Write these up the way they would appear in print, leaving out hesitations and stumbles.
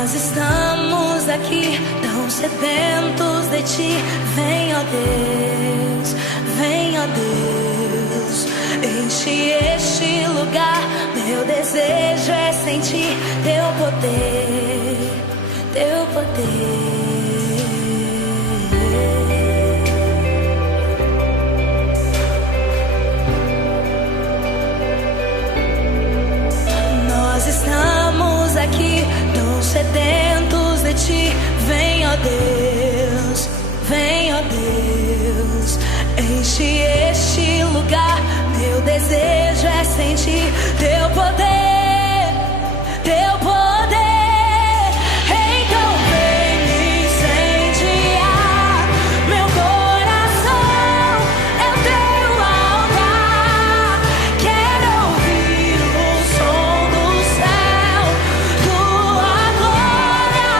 Nós estamos aqui, tão sedentos de ti. Vem, ó Deus, vem, ó Deus. Enche este lugar, meu desejo é sentir teu poder, teu poder. Nós estamos aqui, tão sedentos de ti. Vem, ó Deus, vem, ó Deus. Enche este lugar, meu desejo é sentir teu poder, teu poder. Então vem me incendiar, meu coração é o teu altar. Quero ouvir o som do céu, tua glória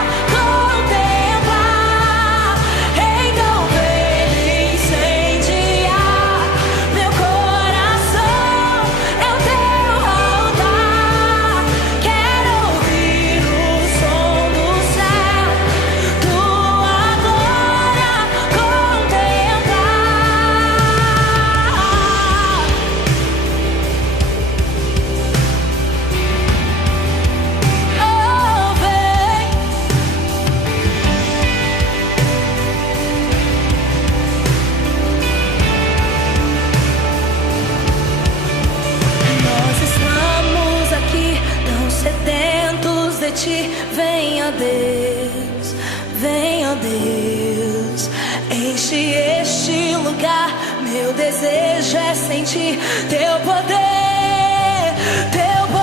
contemplar. Então vem me incendiar, meu coração é o teu altar. Quero ouvir o som do céu, tua glória contemplar. Oh, vem. Nós estamos aqui, tão sedentos de ti. Vem, ó Deus, vem, ó Deus. Enche este lugar, meu desejo é sentir teu poder, teu poder.